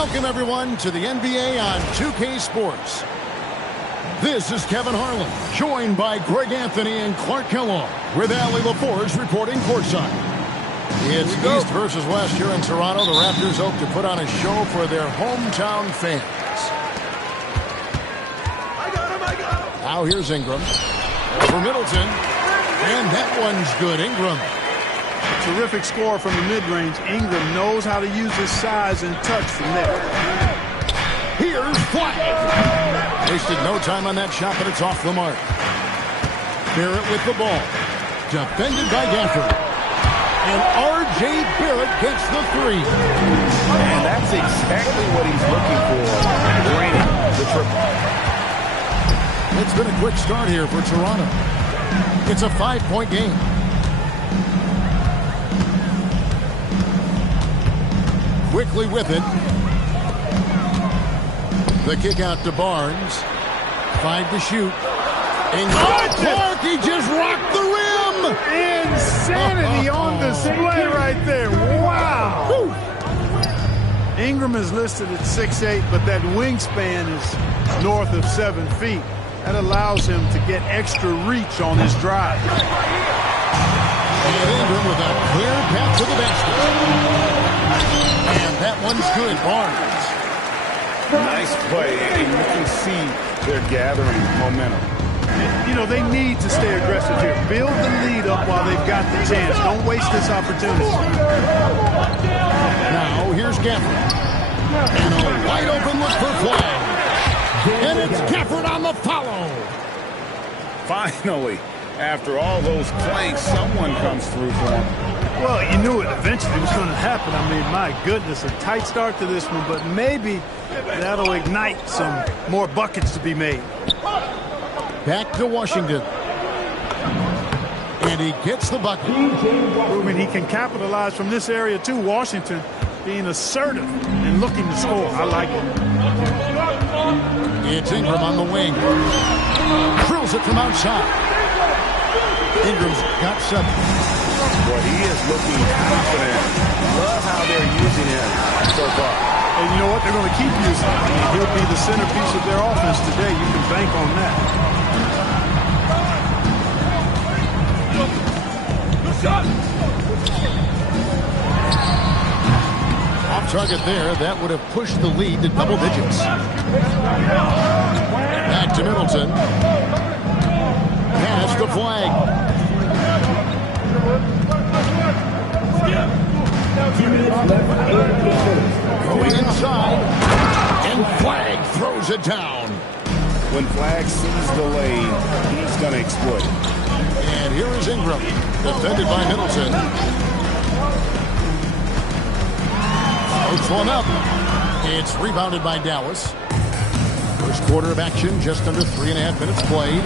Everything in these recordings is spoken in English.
Welcome, everyone, to the NBA on 2K Sports. This is Kevin Harlan, joined by Greg Anthony and Clark Kellogg, with Allie LaForge reporting courtside. It's East versus West here in Toronto. The Raptors hope to put on a show for their hometown fans. I got him. Now here's Ingram. For Middleton. And that one's good. Ingram. A terrific score from the mid-range. Ingram knows how to use his size and touch from there. Here's Flag. Wasted no time on that shot, but it's off the mark. Barrett with the ball. Defended by Gafford. And R.J. Barrett gets the three. And that's exactly what he's looking for. Draining the triple. It's been a quick start here for Toronto. It's a 5-point game. Quickly with it. The kick out to Barnes. 5 to shoot. And Clark, he just rocked the rim. Insanity on display right there. Wow. Whew. Ingram is listed at 6'8", but that wingspan is north of 7 feet. That allows him to get extra reach on his drive. And Ingram with a clear path to the basket. And that one's good. Barnes. Nice play, and you can see they're gathering momentum. You know, they need to stay aggressive here. Build the lead up while they've got the chance. Don't waste this opportunity. Now, here's Gafford. And a wide open look for Flag. And it's Gafford on the follow. Finally, after all those planks, someone comes through for him. Well, you knew it eventually was going to happen. I mean, my goodness, a tight start to this one, but maybe that'll ignite some more buckets to be made. Back to Washington. And he gets the bucket. Proving he can capitalize from this area too. Washington being assertive and looking to score. I like it. It's Ingram on the wing. Drills it from outside. Ingram's got 7. Boy, he is looking confident. Love how they're using him so far. And you know what? They're going to keep using him. I mean, he'll be the centerpiece of their offense today. You can bank on that. Off target there. That would have pushed the lead to double digits. Back to Middleton. Pass to Flag. Going inside. And Flag throws it down. When Flag sees the lane, he's going to exploit it. And here is Ingram. Defended by Middleton. Puts one up. It's rebounded by Dallas. First quarter of action, just under 3.5 minutes played.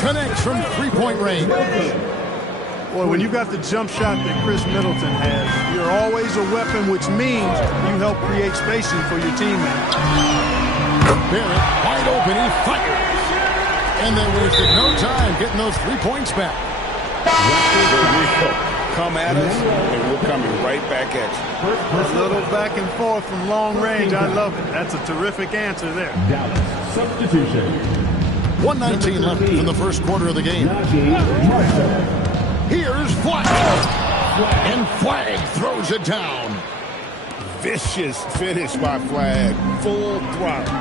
Connects from 3-point range. Boy, when you've got the jump shot that Chris Middleton has, you're always a weapon, which means you help create spacing for your teammates. Barrett, wide open, he fires. And they wasted no time getting those 3 points back. Come at us, and we're coming right back at you. A little back and forth from long range. I love it. That's a terrific answer there. Dallas substitution. 1:19 left in the first quarter of the game. Here's Flag. And Flag throws it down. Vicious finish by Flag. Full throttle.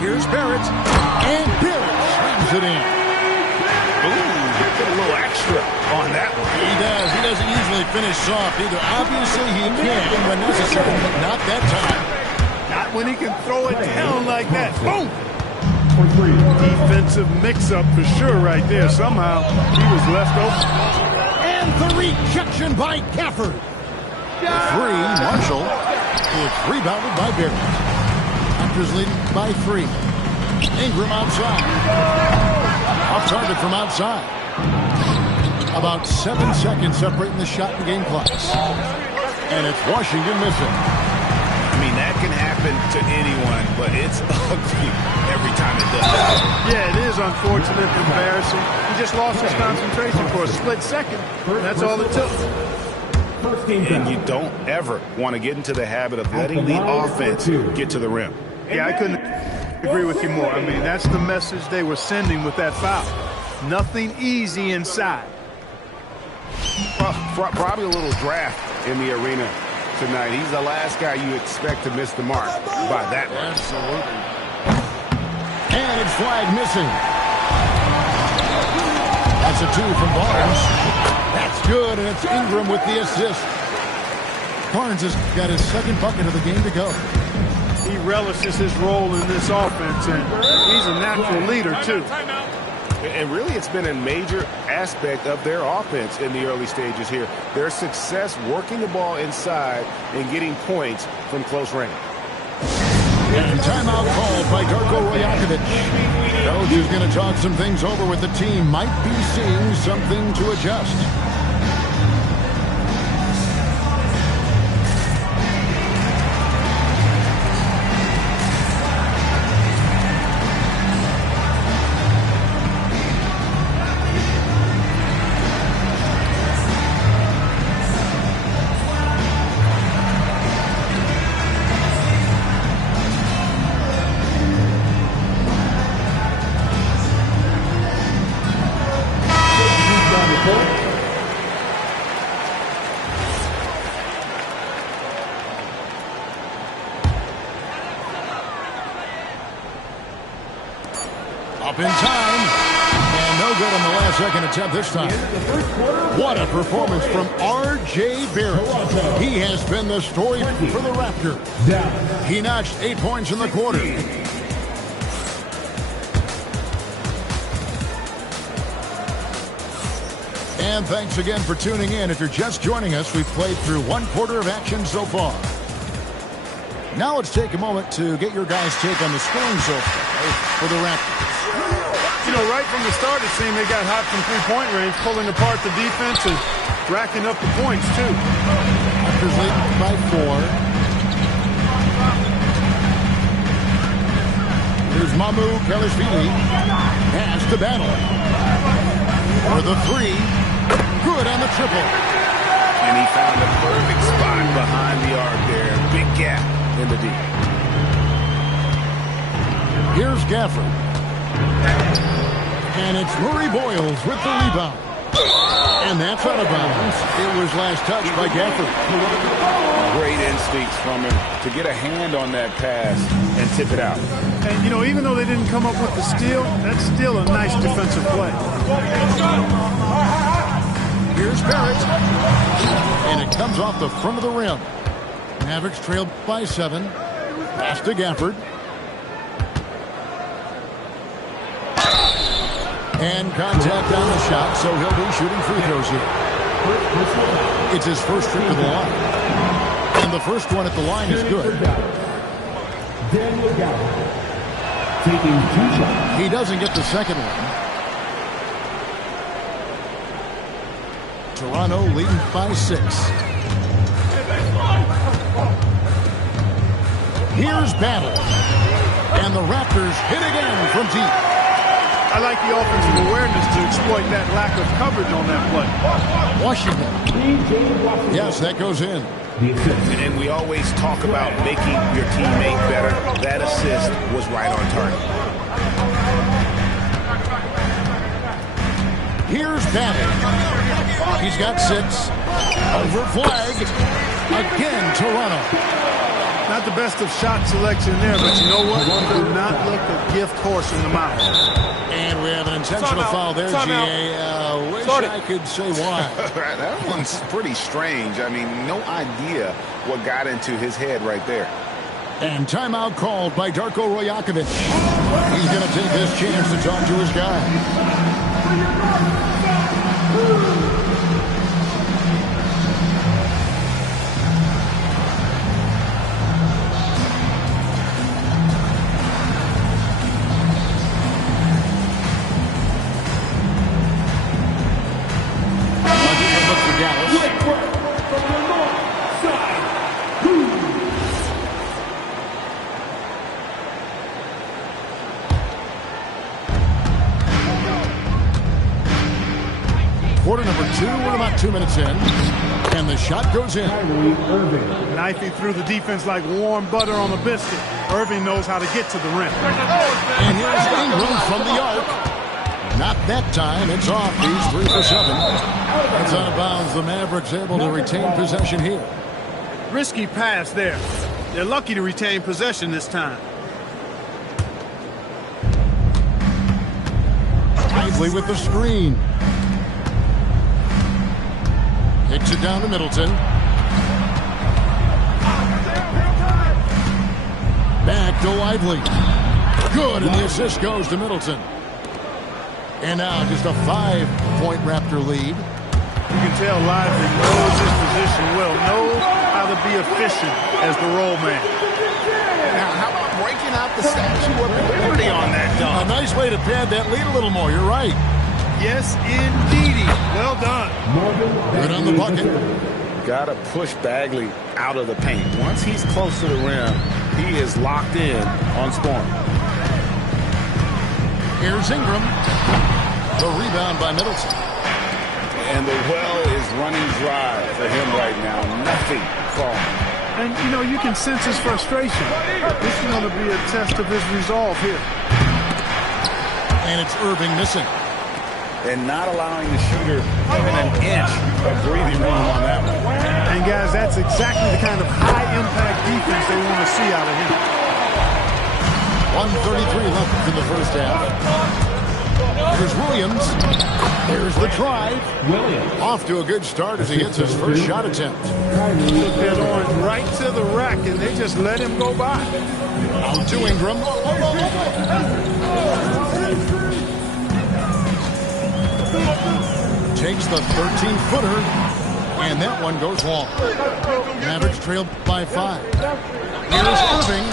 Here's Barrett. And Barrett swings it in. Ooh, get a little extra on that one. He does. He doesn't usually finish soft either. Obviously, he can when necessary, but not that time. Not when he can throw it down like that. Boom! Defensive mix-up for sure right there. Somehow, he was left open. And the rejection by Gafford. Three, Marshall. It's rebounded by Barrett. Raptors leading by 3. Ingram outside. Off target from outside. About 7 seconds separating the shot and game clocks. And it's Washington missing. I mean, that can happen to anyone, but it's ugly every time it does. Yeah, it is unfortunate, embarrassing. He just lost his concentration for a split second. That's all it took. And you don't ever want to get into the habit of letting the offense get to the rim. Yeah, I couldn't agree with you more. I mean, that's the message they were sending with that foul. Nothing easy inside. Well, probably a little draft in the arena tonight. He's the last guy you expect to miss the mark by that much. Absolutely. And it's flag missing. That's a 2 from Barnes. That's good, and it's Ingram with the assist. Barnes has got his second bucket of the game to go. He relishes his role in this offense, and he's a natural leader, too. And really, it's been a major aspect of their offense in the early stages here. Their success working the ball inside and getting points from close range. And timeout called by Darko Rajakovic. Coach is going to talk some things over with the team. Might be seeing something to adjust. Up in time. And no good on the last second attempt this time. What a performance from R.J. Barrett. He has been the story for the Raptors. He notched 8 points in the quarter. And thanks again for tuning in. If you're just joining us, we've played through 1 quarter of action so far. Now let's take a moment to get your guys' take on the scoring so far for the Raptors. You know, right from the start, it seemed they got hot from three-point range, pulling apart the defense and racking up the points, too. Raptors leading by 4. Here's Mangum-BSM. Pass to Battle. For the 3. Good on the triple. And he found a perfect spot behind the arc there. Big gap in the deep. Here's Gafford. And it's Murray Boyles with the rebound. And that's out of bounds. It was last touched by Gafford. Great instincts from him to get a hand on that pass and tip it out. And, you know, even though they didn't come up with the steal, that's still a nice defensive play. Here's Barrett. And it comes off the front of the rim. Mavericks trailed by 7. Pass to Gafford. And contact on the shot, so he'll be shooting free throws here. It's his first trip to the line. And the first one at the line is good. He doesn't get the second one. Toronto leading by 6. Here's Battle. And the Raptors hit again from deep. I like the offensive awareness to exploit that lack of coverage on that play. Washington. Yes, that goes in. And we always talk about making your teammate better. That assist was right on target. Here's Battle. He's got 6. Over flag. Again, Toronto. Not the best of shot selection there, but you know what? Do not let the gift horse in the mouth. And we have an intentional foul there, G.A. Wish I could say why. That one's pretty strange. I mean, no idea what got into his head right there. And timeout called by Darko Rajakovic. He's going to take this chance to talk to his guy. number 2. We're about 2 minutes in. And the shot goes in. Knifing through the defense like warm butter on a biscuit. Irving knows how to get to the rim. And here's Ingram from the arc. Not that time. It's off. He's 3 for 7. That's out of bounds. The Mavericks able to retain possession here. Risky pass there. They're lucky to retain possession this time. Lively with the screen. Kicks it down to Middleton. Back to Lively. Good, and the assist goes to Middleton. And now just a 5-point Raptor lead. You can tell Lively knows his position well, knows how to be efficient as the roll man. Now, how about breaking out the Statue of Liberty on that A dunk? nice way to pad that lead a little more. You're right. Yes, indeedy. Well done. Good on the bucket. Got to push Bagley out of the paint. Once he's close to the rim, he is locked in on scoring. Here's Ingram. The rebound by Middleton. And the well is running dry for him right now. Nothing falling. And, you know, you can sense his frustration. This is going to be a test of his resolve here. And it's Irving missing. And not allowing the shooter even an inch of breathing room on that one. And, guys, that's exactly the kind of high-impact defense they want to see out of him. 1:33 left in the first half. Here's Williams. Here's the drive. Off to a good start as he hits his first shot attempt. Took that orange right to the rack, and they just let him go by. Out to Ingram. Takes the 13-footer, and that one goes long. Mavericks trailed by 5. Here's Irving,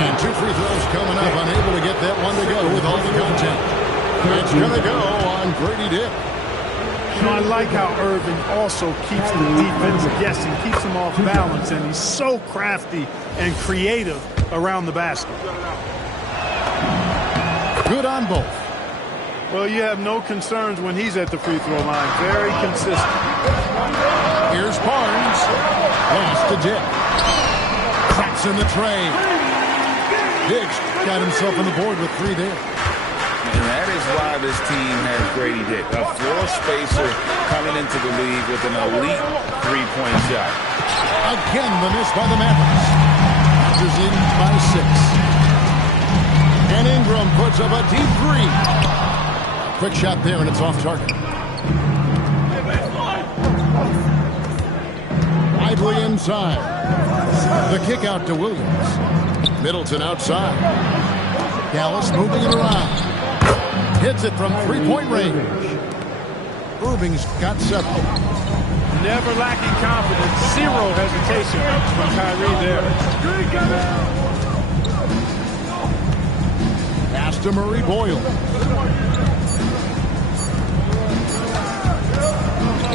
and 2 free throws coming up, unable to get that one to go with all the content. It's going to go on Grady Dick. You know, I like how Irving also keeps the defense guessing, keeps them off balance, and he's so crafty and creative around the basket. Good on both. Well, you have no concerns when he's at the free throw line. Very consistent. Here's Barnes. Lost to Dick. Cracks in the tray. Dick's got himself on the board with 3 there. And that is why this team has Grady Dick, a floor spacer coming into the league with an elite three-point shot. Again, the miss by the Mavericks. Raptors leading by 6. And Ingram puts up a deep 3. Quick shot there, and it's off target. Lively inside. The kick out to Williams. Middleton outside. Dallas moving it around. Hits it from 3-point range. Irving's got 7. Never lacking confidence. 0 hesitation from Kyrie there. Pass to Murray Boyle.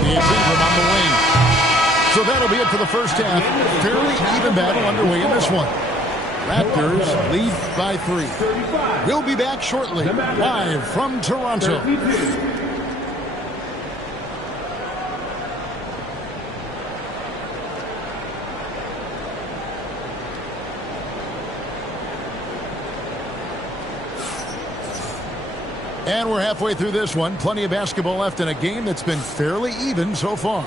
It's Ingram on the wing. So that'll be it for the first half. Fairly even battle underway in this one. Raptors lead by 3. We'll be back shortly, live from Toronto. And we're halfway through this one. Plenty of basketball left in a game that's been fairly even so far.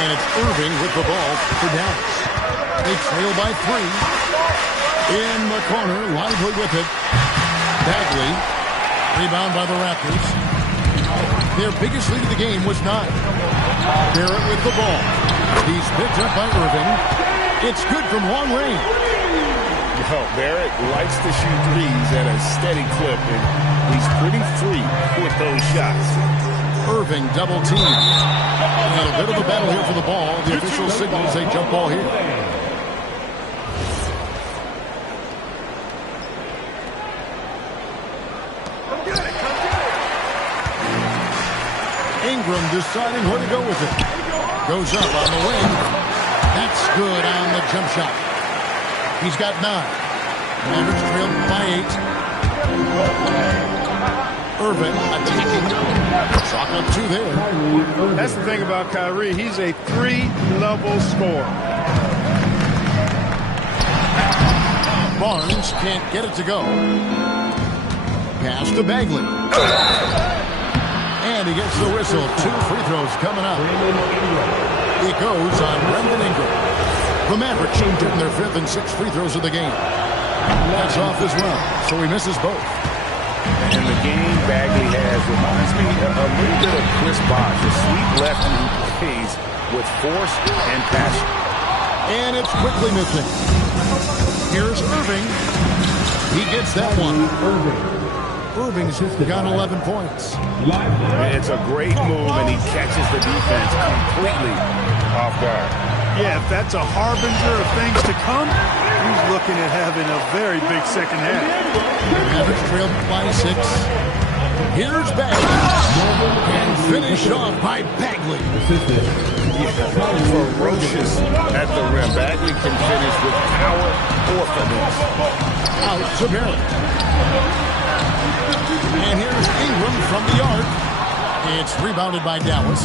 And it's Irving with the ball for Dallas. They trail by 3. In the corner, Lively with it. Bagley, rebound by the Raptors. Their biggest lead of the game was 9. Barrett with the ball. He's picked up by Irving. It's good from long range. Barrett likes to shoot threes at a steady clip, and he's pretty free with those shots. Irving double team. And a bit of a battle here for the ball. The official signals a jump ball here. Ingram deciding where to go with it. Goes up on the wing. That's good on the jump shot. He's got 9. Mavericks trailed by 8. Irving attacking. Chalk up 2 there. That's the thing about Kyrie. He's a 3-level scorer. Barnes can't get it to go. Pass to Bagley. And he gets the whistle. 2 free throws coming up. It goes on Brendan Ingram. The Mavericks getting their 5th and 6th free throws of the game. That's off as well, so he misses both. And the game Bagley has reminds me a little bit of Chris Bosh, a sweet lefty who plays with force and passion. And it's quickly missing. Here's Irving. He gets that one. Irving's got 11 points. It's a great move, and he catches the defense completely off guard. Yeah, if that's a harbinger of things to come, he's looking at having a very big second half. Mavericks trailed by 6. Here's Bagley. And finished off by Bagley. Ferocious at the rim. Bagley can finish with power or finesse. Out to Barrett. And here's Ingram from the arc. It's rebounded by Dallas.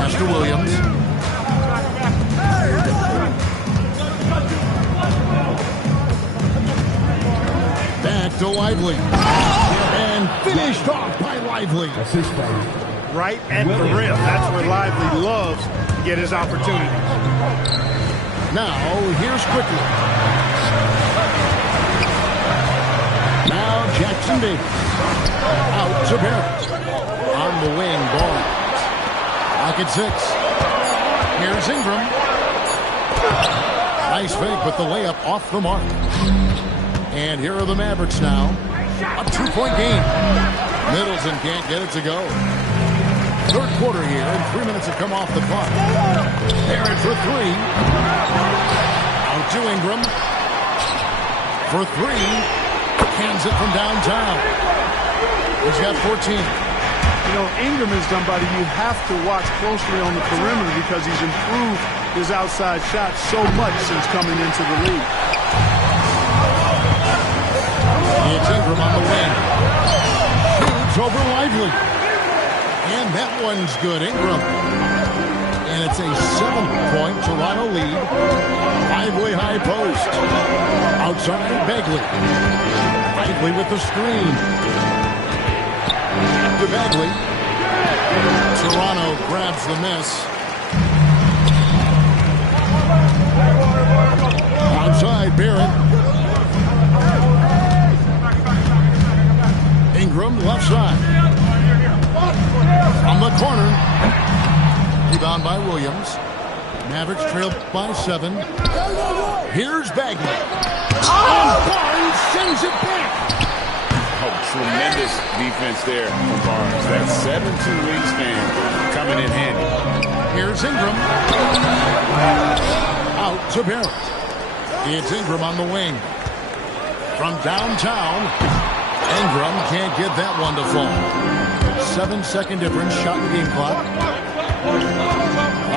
Pass to Williams. Back to Lively. And finished off by Lively. Right at the rim. That's where Lively loves to get his opportunity. Now, here's Quickly. Now, Jackson Davis. Out to Barrett. On the wing, Barnes. Pocket 6. Here's Ingram. Nice fake, but the layup off the mark. And here are the Mavericks now. A 2-point game. Middleton can't get it to go. Third quarter here, and 3 minutes have come off the clock. Barrett for 3. Out to Ingram. For 3. Hands it from downtown. He's got 14. You know, Ingram is somebody you have to watch closely on the perimeter because he's improved his outside shot so much since coming into the league. It's Ingram on the wing. Shoots over Lively. And that one's good. Ingram. And it's a 7-point Toronto lead. Lively high post. Outside Bagley. Bagley with the screen. To Bagley. Toronto grabs the miss. Outside Barrett. Ingram left side. From the corner. Rebound by Williams. Mavericks trailed by 7. Here's Bagley. And Barnes sends it back. Oh, tremendous defense there from Barnes. That 7'2" wingspan coming in handy. Here's Ingram. Out to Barrett. It's Ingram on the wing. From downtown, Ingram can't get that one to fall. 7-second difference, shot in game clock.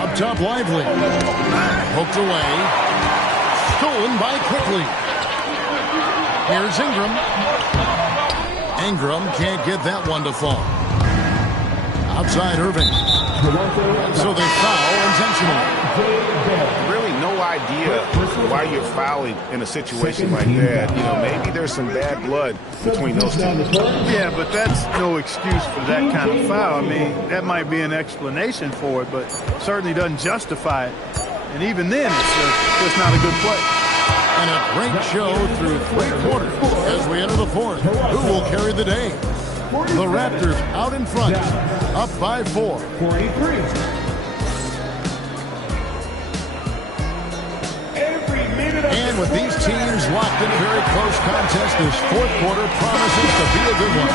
Up top, Lively. Poked away. Stolen by Quickly. Here's Ingram. Ingram can't get that one to fall. Outside Irving. So they foul intentionally. Really no idea why you're fouling in a situation like that. You know, maybe there's some bad blood between those two. Yeah, but that's no excuse for that kind of foul. I mean, that might be an explanation for it, but certainly doesn't justify it. And even then, it's just not a good play. And a great show through 3 quarters as we enter the 4th. Who will carry the day? The Raptors out in front, up by 4. And with these teams locked in a very close contest, this 4th quarter promises to be a good one.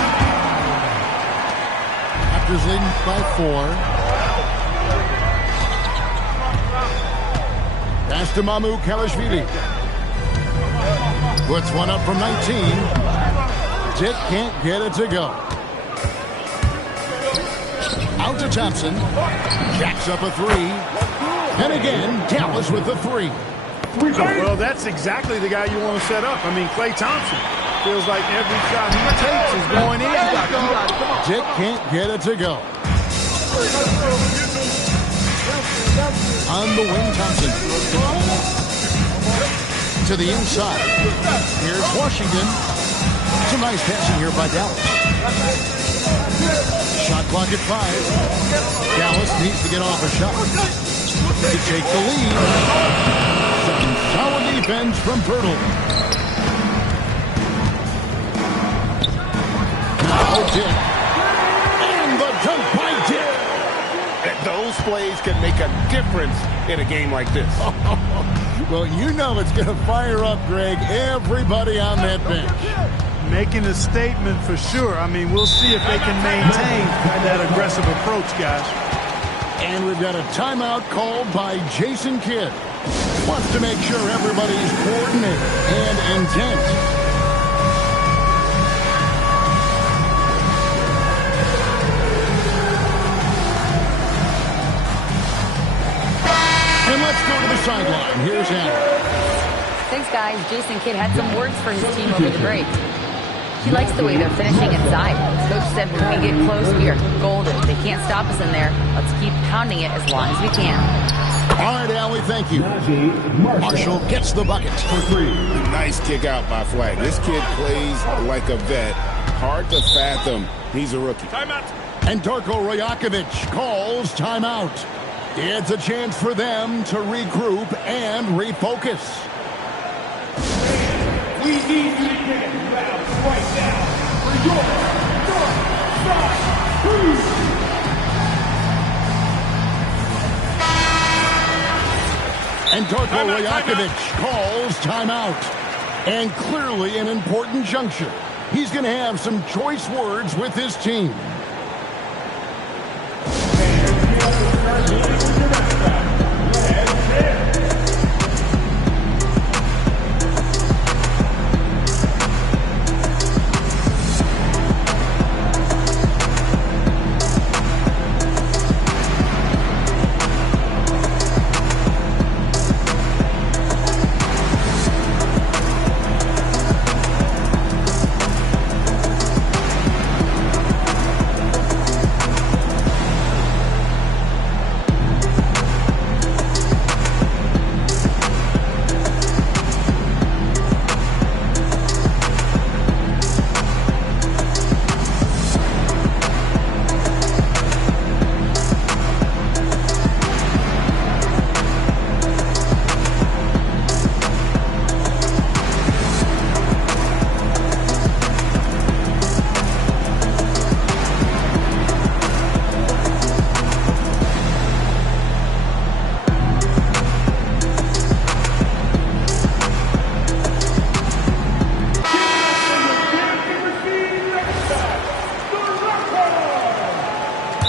Raptors leading by 4. Pass to Mangum-BSM. Puts one up from 19. Dick can't get it to go. Out to Thompson. Jacks up a 3. And again, Dallas with the 3. Well, that's exactly the guy you want to set up. I mean, Klay Thompson feels like every shot he takes is going in. Dick can't get it to go. On the wing, Thompson. To the inside. Here's Washington. Some nice passing here by Dallas. Shot clock at 5. Dallas needs to get off a shot to take the lead. Some solid defense from Pirtle. Now Dick. And the dunk by Dick. Those plays can make a difference in a game like this. Well, you know it's going to fire up, Greg, everybody on that bench. Making a statement for sure. I mean, we'll see if they can maintain that aggressive approach, guys. And we've got a timeout called by Jason Kidd. Wants to make sure everybody's coordinated and intent. And let's go to the sideline. Here's Allen. Thanks, guys. Jason Kidd had some words for his team over the break. He likes the way they're finishing inside. His coach said when we get close, we are golden. They can't stop us in there. Let's keep pounding it as long as we can. All right, Allie, thank you. Marshall gets the bucket. Nice kick out by Flag. This kid plays like a vet. Hard to fathom. He's a rookie. Timeout. And Darko Rajakovic calls timeout. It's a chance for them to regroup and refocus. We need you to get loud right now for your North Side Crew. And Darko Rajakovic calls timeout. And clearly an important juncture. He's going to have some choice words with his team.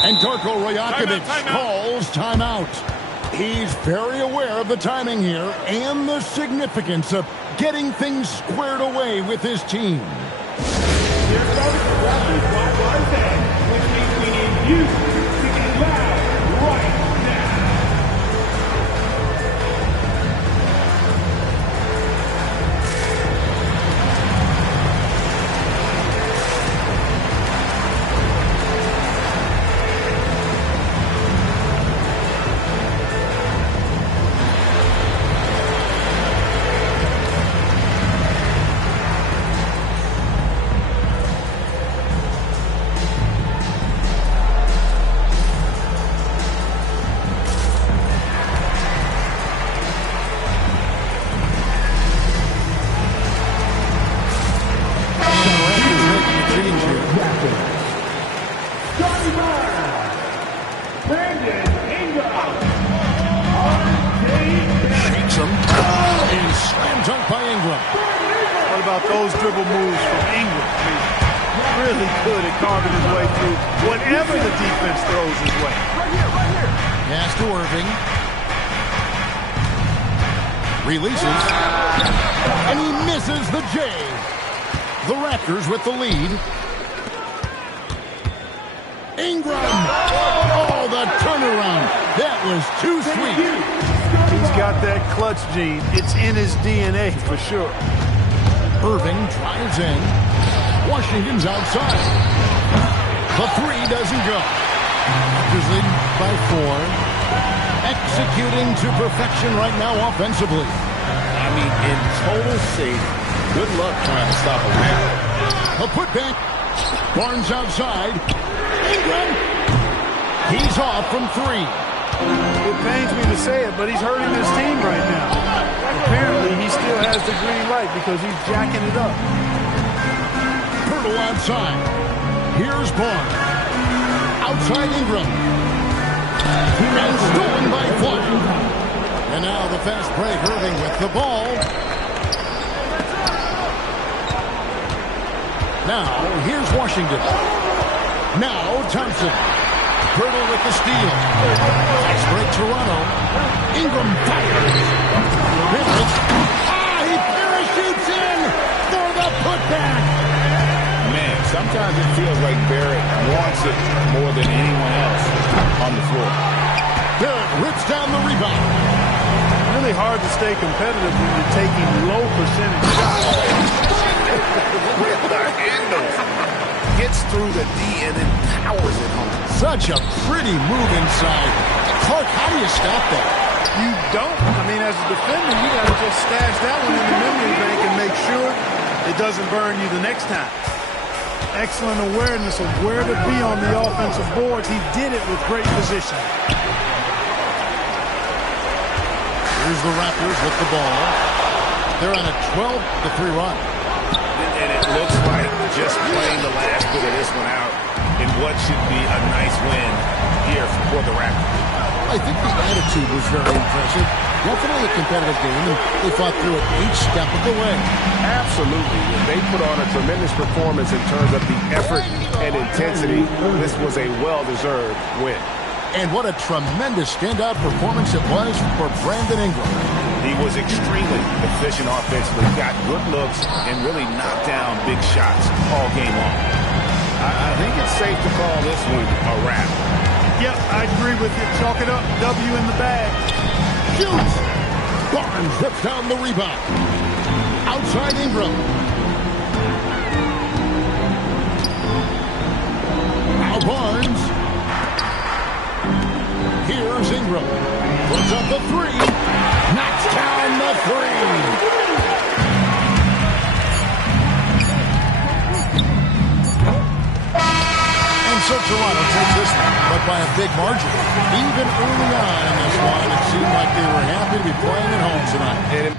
And Darko Rajakovic calls timeout. He's very aware of the timing here and the significance of getting things squared away with his team. They're starting to rapid 5 which means we need you to get loud right now. those dribble moves from Ingram. Really good at carving his way through whatever the defense throws his way. Pass to Irving. Releases. And he misses the J. The Raptors with the lead. Ingram. Oh, the turnaround. That was too sweet. He's got that clutch gene. It's in his DNA for sure. Irving drives in. Washington's outside. The three doesn't go. Raptors leading by 4. Executing to perfection right now offensively. I mean, in total shape. Good luck trying to stop a man. A putback. Barnes outside. Ingram. He's off from 3. It pains me to say it, but he's hurting his team right now. Apparently, he still has the green light because he's jacking it up. Pirtle outside. Here's Barnes. Outside Ingram. And stolen by Flood. And now the fast break. Irving with the ball. Now, here's Washington. Now, Thompson. Pirtle with the steal. Fast break Toronto. Ingram fires. Barrett. He parachutes in for the putback. Man, sometimes it feels like Barrett wants it more than anyone else on the floor. Barrett rips down the rebound. Really hard to stay competitive when you're taking low percentage shots. With the handles. Gets through the D and then powers it home. Such a pretty move inside. Clark, how do you stop that? You don't. I mean, as a defender, you got to just stash that one in the memory bank and make sure it doesn't burn you the next time. Excellent awareness of where to be on the offensive boards. He did it with great position. Here's the Raptors with the ball. They're on a 12-3 run. And it looks like just playing the last bit of this one out in what should be a nice win here for the Raptors. I think the attitude was very impressive. Definitely a competitive game, and they fought through it each step of the way. Absolutely. They put on a tremendous performance in terms of the effort and intensity. This was a well-deserved win. And what a tremendous standout performance it was for Brandon Ingram. He was extremely efficient offensively, got good looks, and really knocked down big shots all game long. I think it's safe to call this one a wrap. Yep, I agree with you. Chalk it up. W in the bag. Shoots! Barnes rips down the rebound. Outside Ingram. Now Barnes. Here's Ingram. Puts up the 3. Knocks down the 3. So Toronto takes this one, but by a big margin. Even early on in this one, it seemed like they were happy to be playing at home tonight.